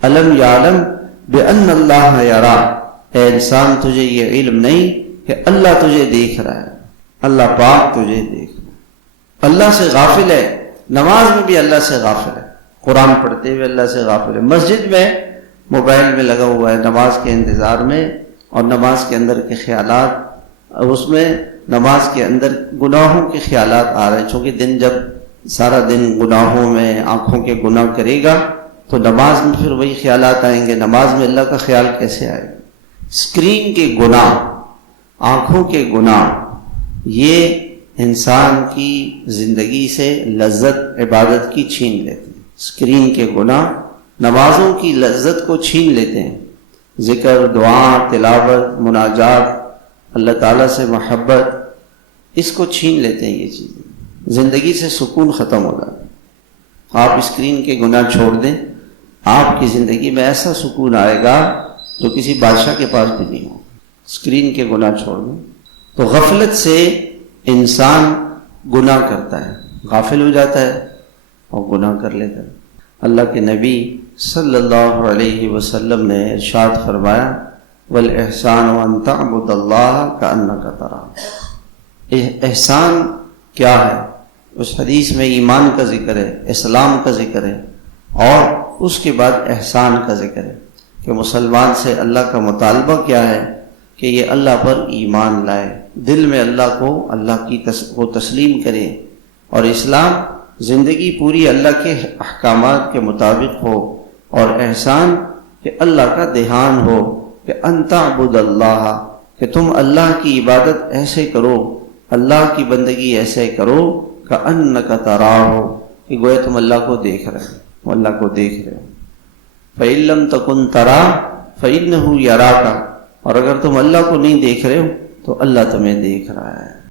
الم یعلم بان اللہ یرا، اے انسان تجھے یہ علم نہیں کہ اللہ تجھے دیکھ رہا ہے، اللہ پاک تجھے دیکھ رہا ہے، اللہ سے غافل ہے۔ نماز میں بھی اللہ سے غافل ہے، قرآن پڑھتے ہوئے اللہ سے غافل ہے، مسجد میں موبائل میں لگا ہوا ہے نماز کے انتظار میں، اور نماز کے اندر کے خیالات، اس میں نماز کے اندر گناہوں کے خیالات آ رہے ہیں، چونکہ دن جب سارا دن گناہوں میں آنکھوں کے گناہ کرے گا تو نماز میں پھر وہی خیالات آئیں گے، نماز میں اللہ کا خیال کیسے آئے گا؟ اسکرین کے گناہ، آنکھوں کے گناہ، یہ انسان کی زندگی سے لذت عبادت کی چھین لیتے ہیں۔ اسکرین کے گناہ نمازوں کی لذت کو چھین لیتے ہیں، ذکر، دعا، تلاوت، مناجات، اللہ تعالیٰ سے محبت، اس کو چھین لیتے ہیں۔ یہ چیزیں زندگی سے سکون ختم ہو جاتا ہے۔ آپ اسکرین کے گناہ چھوڑ دیں، آپ کی زندگی میں ایسا سکون آئے گا جو کسی بادشاہ کے پاس بھی نہیں ہو۔ اسکرین کے گناہ چھوڑ دیں تو غفلت سے انسان گناہ کرتا ہے، غافل ہو جاتا ہے اور گناہ کر لیتا ہے۔ اللہ کے نبی صلی اللہ علیہ وسلم نے ارشاد فرمایا وَالْإِحْسَانُ أَن تَعْبُدَ اللَّهَ كَأَنَّكَ تَرَاهُ۔ احسان کیا ہے؟ اس حدیث میں ایمان کا ذکر ہے، اسلام کا ذکر ہے، اور اس کے بعد احسان کا ذکر ہے کہ مسلمان سے اللہ کا مطالبہ کیا ہے کہ یہ اللہ پر ایمان لائے، دل میں اللہ کو تسلیم کرے، اور اسلام زندگی پوری اللہ کے احکامات کے مطابق ہو، اور احسان کہ اللہ کا دھیان ہو کہ ان تعبد اللہ، کہ تم اللہ کی عبادت ایسے کرو، اللہ کی بندگی ایسے کرو کأنک تراہ، کہ گویا تم اللہ کو دیکھ رہے ہو، اللہ کو دیکھ رہے ہو۔ فإن لم تکن تراہ فإنہ یراک، اور اگر تم اللہ کو نہیں دیکھ رہے ہو تو اللہ تمہیں دیکھ رہا ہے۔